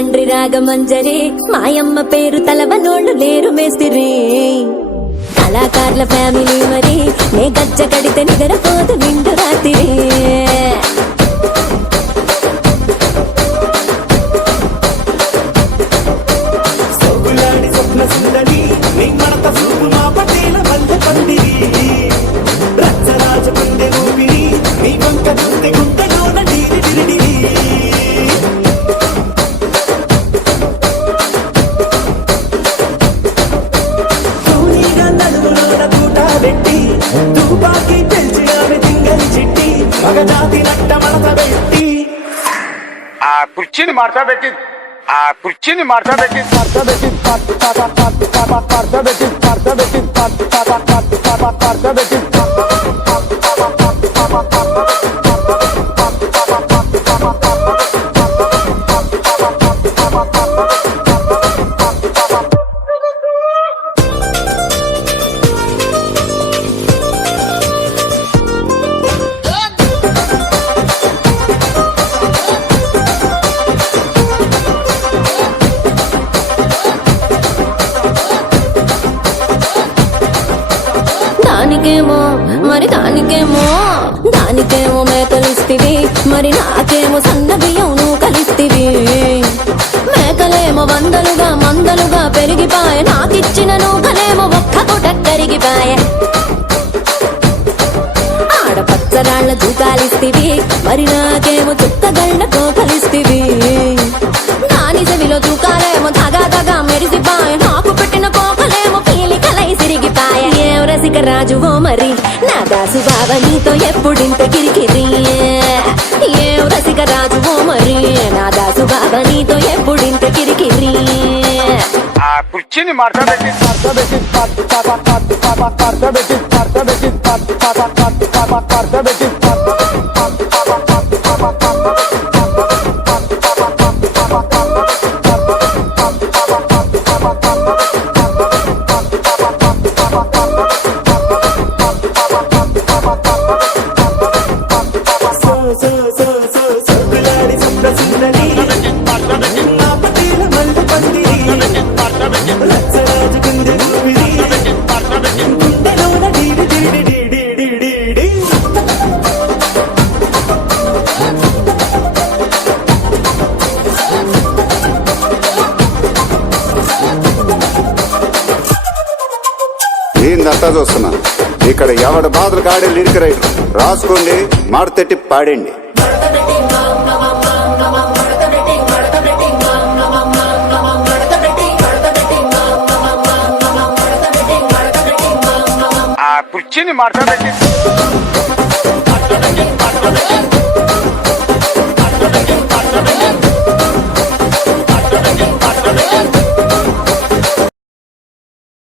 రాజమండ్రి రాగమంజరి మాయమ్మ పేరు తలవనోళ్ళు లేరు మేస్తిరి కళాకారుల ఫ్యామిలీ మరి నే గజ్జ కడితే నిద్రపోతు నిండు రాత్రి కుర్చీని మార్చబెట్టి దానికేమో మేకలిస్తివి మరి నాకేమో సన్న బియ్యం నువ్వు కలిస్తివి మేకలేమో మందలుగా పెరిగిపాయ నాకిచ్చిన నూకలేమో ఒక్క పూట కరిగిపాయ ఆడపచ్చరాళ్ల దూకాలిస్తివి మరి నాకేమో చుక్కగళ్ళ కోకలిస్తివి దాని చెవిలో దూకాలేమో తగా మెరిసిపాయ నాకు పెట్టిన కోకలేమో పీలికలై సిరిగిపాయ ఏం రసిక రాజువో మరి నా దాసు బాబా నీతో ఎప్పుడింత కిరికిరి ఏం రసిక రాజువో మరి నా దాసు బాబా నీతో ఎప్పుడింత కిరికిరి కుర్చీని మార్చబెట్టి నేనంతా చూస్తున్నా ఇక్కడ ఎవడ బాధలు కాడే లిరిక్ రైటర్ రాసుకోండి మాడతెట్టి పాడండి. కుర్చీని మార్చబెట్టి